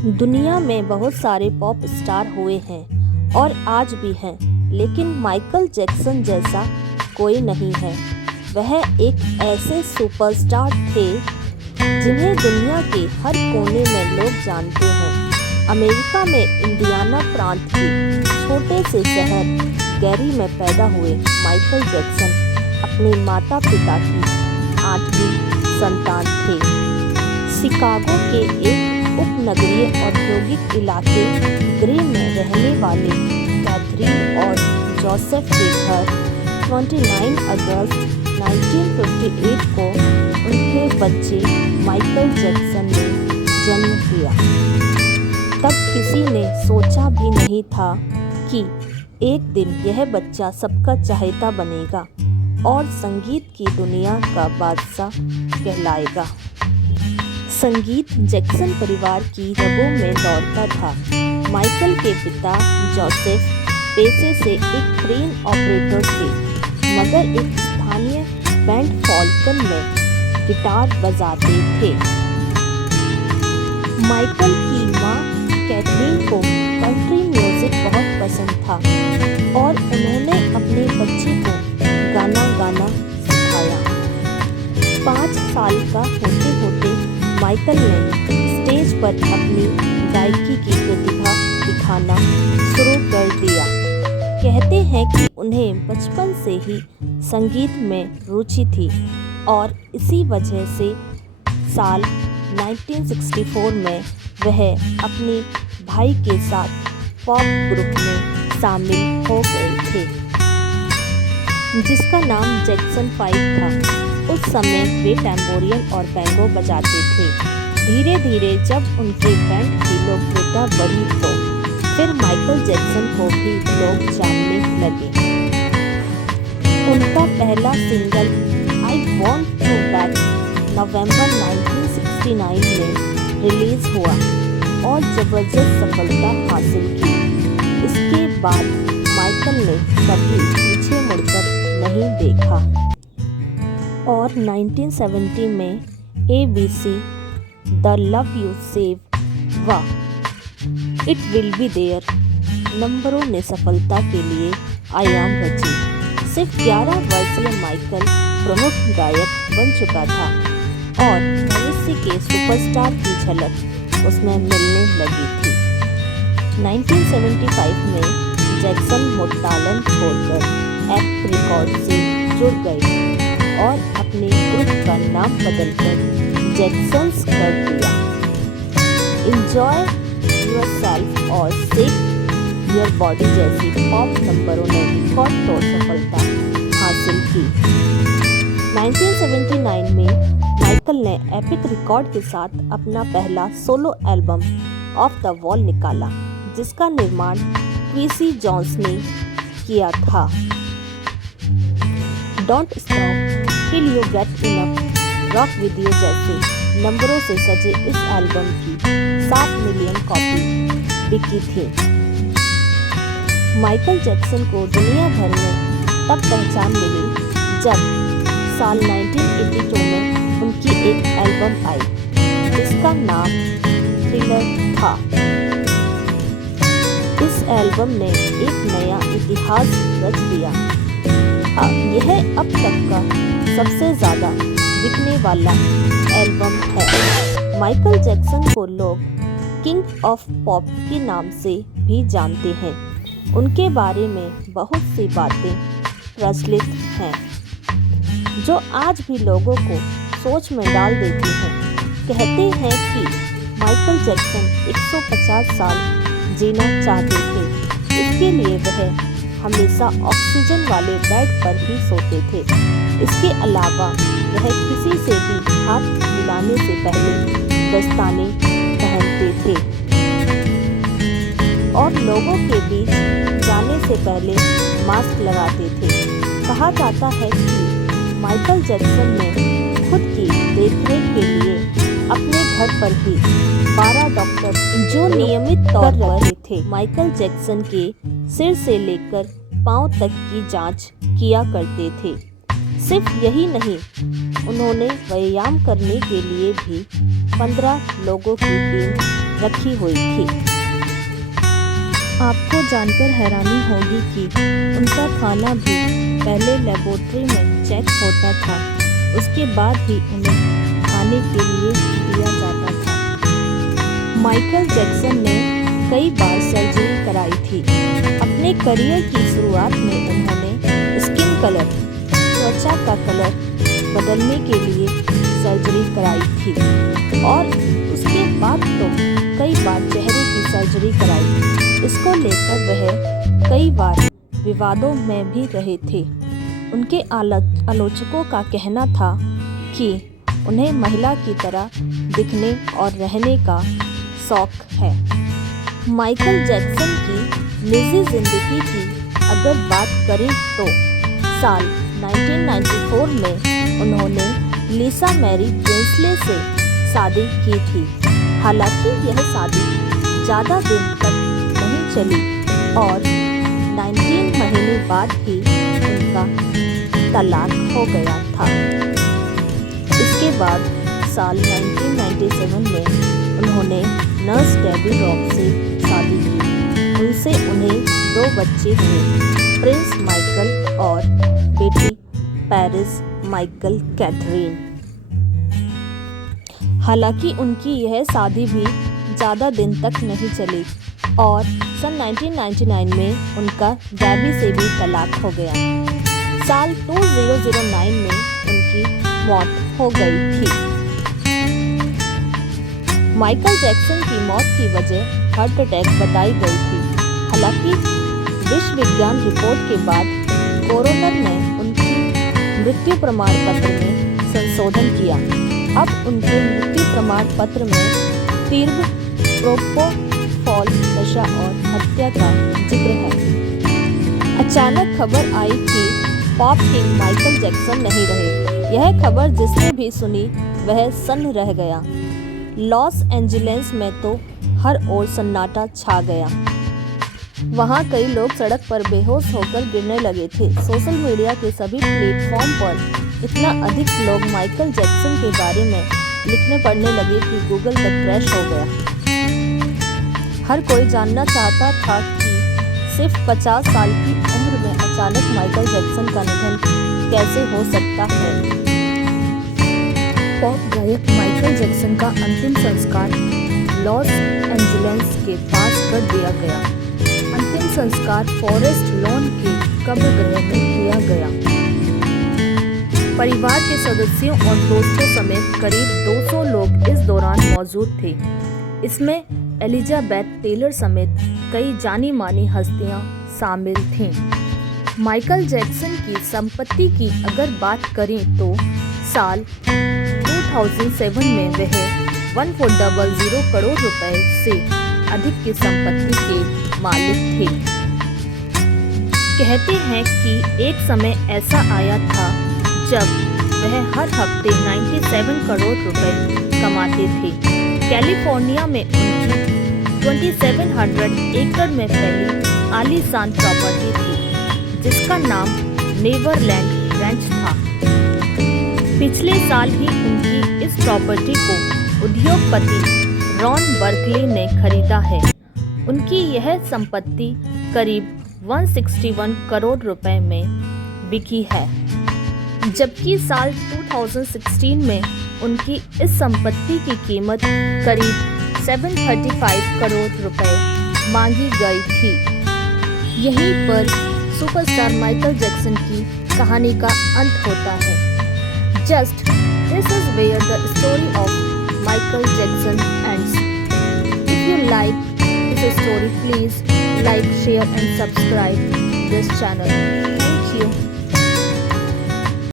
दुनिया में बहुत सारे पॉप स्टार हुए हैं और आज भी हैं, लेकिन माइकल जैक्सन जैसा कोई नहीं है। वह एक ऐसे सुपरस्टार थे जिन्हें दुनिया के हर कोने में लोग जानते हैं। अमेरिका में इंडियाना प्रांत के छोटे से शहर गैरी में पैदा हुए माइकल जैक्सन अपने माता पिता की 8वीं संतान थे। शिकागो के एक उपनगरीय औद्योगिक इलाके ग्रे में रहने वाले कैथरीन और जोसेफ के घर 29 अगस्त 1958 को उनके बच्चे माइकल जैक्सन ने जन्म लिया। तब किसी ने सोचा भी नहीं था कि एक दिन यह बच्चा सबका चहेता बनेगा और संगीत की दुनिया का बादशाह कहलाएगा। संगीत जैक्सन परिवार की रगों में दौड़ता था। माइकल के पिता जोसेफ पेशे से एक क्रेन ऑपरेटर थे, मगर एक स्थानीय बैंड फॉल्कन में गिटार बजाते थे। माइकल की माँ कैथरीन को कंट्री म्यूजिक बहुत पसंद था और उन्होंने अपने बच्चे को गाना गाना सिखाया। 5 साल का होते होते माइकल ने स्टेज पर अपनी गायकी की प्रतिभा दिखाना शुरू कर दिया। कहते हैं कि उन्हें बचपन से ही संगीत में रुचि थी और इसी वजह से साल 1964 में वह अपने भाई के साथ पॉप ग्रुप में शामिल हो गए थे, जिसका नाम जैक्सन 5 था। उस समय वे टैम्बोरियन और बैंगो बजाते थे। धीरे धीरे जब उनके बैंड की लोकप्रियता बढ़ी तो फिर माइकल जैक्सन को भी लोग जानने लगे। उनका पहला single I want you back November 1969 में रिलीज हुआ और जबरदस्त सफलता हासिल की। इसके बाद माइकल ने कभी पीछे मुड़कर नहीं देखा और 1970 में ABC the love you save व इट विल बी देयर नंबरों ने सफलता के लिए आयाम रची। सिर्फ 11 वर्षीय माइकल प्रमुख गायक बन चुका था और भविष्य के सुपरस्टार की झलक उसमें मिलने लगी थी। 1975 में जैक्सन मोटालन छोड़कर एपिक रिकॉर्ड से जुड़ गए और अपने ग्रुप का नाम बदलकर जैक्सन्स कर दिया। एंजॉय योरसेल्फ और शेक योर बॉडी जैसी पॉप नंबरों ने रिकॉर्ड तोड़ सफलता हासिल की। 1979 में माइकल ने एपिक रिकॉर्ड के साथ अपना पहला solo album of the wall निकाला, जिसका निर्माण क्विसी जोन्स ने किया था। Don't stop till you get enough, rock with you जैसे नंबरों से सजे इस एल्बम की 7 मिलियन कॉपी बिकी थी। माइकल जैक्सन को दुनिया भर में तब पहचान मिली जब साल 1982 में उनकी एक एल्बम आई, जिसका नाम थ्रिलर था। इस एल्बम ने एक नया इतिहास रच दिया। यह अब तक का सबसे ज़्यादा बिकने वाला एल्बम है। माइकल जैक्सन को लोग किंग ऑफ पॉप के नाम से भी जानते हैं। उनके बारे में बहुत सी बातें प्रचलित हैं जो आज भी लोगों को सोच में डाल देती हैं। कहते हैं कि माइकल जैक्सन 150 साल जीना चाहते थे। इसके लिए वह हमेशा ऑक्सीजन वाले बेड पर ही सोते थे। इसके अलावा वह किसी से भी हाथ मिलाने से पहले दस्ताने पहनते थे और लोगों के बीच जाने से पहले मास्क लगाते थे। कहा जाता है कि माइकल जैक्सन ने खुद की देखरेख के लिए अपने घर पर ही 12 डॉक्टर जो नियमित तौर पर थे। माइकल जैक्सन के सिर से लेकर पांव तक की जांच किया करते थे। सिर्फ यही नहीं, उन्होंने व्यायाम करने के लिए भी 15 लोगों की टीम रखी हुई थी। आपको जानकर हैरानी होगी कि उनका खाना भी पहले लेबोरेटरी में चेक होता था, उसके बाद ही उन्हें खाने के लिए दिया जाता था। माइकल जैक्सन ने कई बार सर्जरी कराई थी। अपने करियर की शुरुआत में उन्होंने स्किन कलर, त्वचा का कलर बदलने के लिए सर्जरी कराई थी और उसके बाद तो कई बार चेहरे की सर्जरी कराई। इसको लेकर वह कई बार विवादों में भी रहे थे। उनके आलोचकों का कहना था कि उन्हें महिला की तरह दिखने और रहने का शौक है। माइकल जैक्सन की निजी जिंदगी की अगर बात करें तो साल 1994 में उन्होंने लिसा मैरी प्रिंसले से शादी की थी। हालांकि यह शादी ज़्यादा दिन तक नहीं चली और 19 महीने बाद ही उनका तलाक हो गया था। इसके बाद साल 1997 में उन्होंने नर्स डेबी रॉक से शादी की। उनसे उन्हें 2 बच्चे हुए, प्रिंस माइकल और बेटी पेरिस माइकल कैथरीन। हालांकि उनकी यह शादी भी ज़्यादा दिन तक नहीं चली और सन 1999 में उनका डेबी से भी तलाक हो गया। साल 2009 में उनकी मौत हो गई थी। माइकल जैक्सन की मौत की वजह हार्ट अटैक बताई गई थी। हालांकि विश्व विज्ञान रिपोर्ट के बाद कोरोनर ने उनकी मृत्यु प्रमाण पत्र में संशोधन किया। अब उनके मृत्यु प्रमाण पत्र में तीव्र प्रोपोफॉल नशा और हत्या का जिक्र है। अचानक खबर आई कि पॉप किंग माइकल जैक्सन नहीं रहे। यह खबर जिसने भी सुनी वह सन्न रह गया। लॉस एंजलिस में तो हर ओर सन्नाटा छा गया। वहाँ कई लोग सड़क पर बेहोश होकर गिरने लगे थे। सोशल मीडिया के सभी प्लेटफॉर्म पर इतना अधिक लोग माइकल जैक्सन के बारे में लिखने पढ़ने लगे कि गूगल तक क्रैश हो गया। हर कोई जानना चाहता था कि सिर्फ 50 साल की उम्र में अचानक माइकल जैक्सन का निधन कैसे हो सकता है। पॉप गायक माइकल जैक्सन का अंतिम संस्कार लॉस एंजलिस के पास कर दिया गया। अंतिम संस्कार फॉरेस्ट लॉन के कब्रगृह में किया गया। परिवार के सदस्यों और दोस्तों समेत करीब 200 लोग इस दौरान मौजूद थे। इसमें एलिजाबेथ टेलर समेत कई जानी मानी हस्तियां शामिल थीं। माइकल जैक्सन की संपत्ति की अगर बात करें तो साल 2007 में वह 1400 करोड़ रुपए से अधिक की संपत्ति के मालिक थे। कहते हैं कि एक समय ऐसा आया था जब वह हर हफ्ते 97 करोड़ रुपए कमाते थे। कैलिफोर्निया में उनकी 2700 एकड़ में फैली आलीशान प्रॉपर्टी थी जिसका नाम नेवरलैंड रैंच था। पिछले साल ही उनकी इस प्रॉपर्टी को उद्योगपति रॉन बर्कले ने खरीदा है। उनकी यह संपत्ति करीब 161 करोड़ रुपए में बिकी है, जबकि साल 2016 में उनकी इस संपत्ति की कीमत करीब 735 करोड़ रुपए मांगी गई थी। यहीं पर सुपरस्टार माइकल जैक्सन की कहानी का अंत होता है। Just this is where the story of Michael Jackson ends. If you like this story, please like, share and subscribe this channel.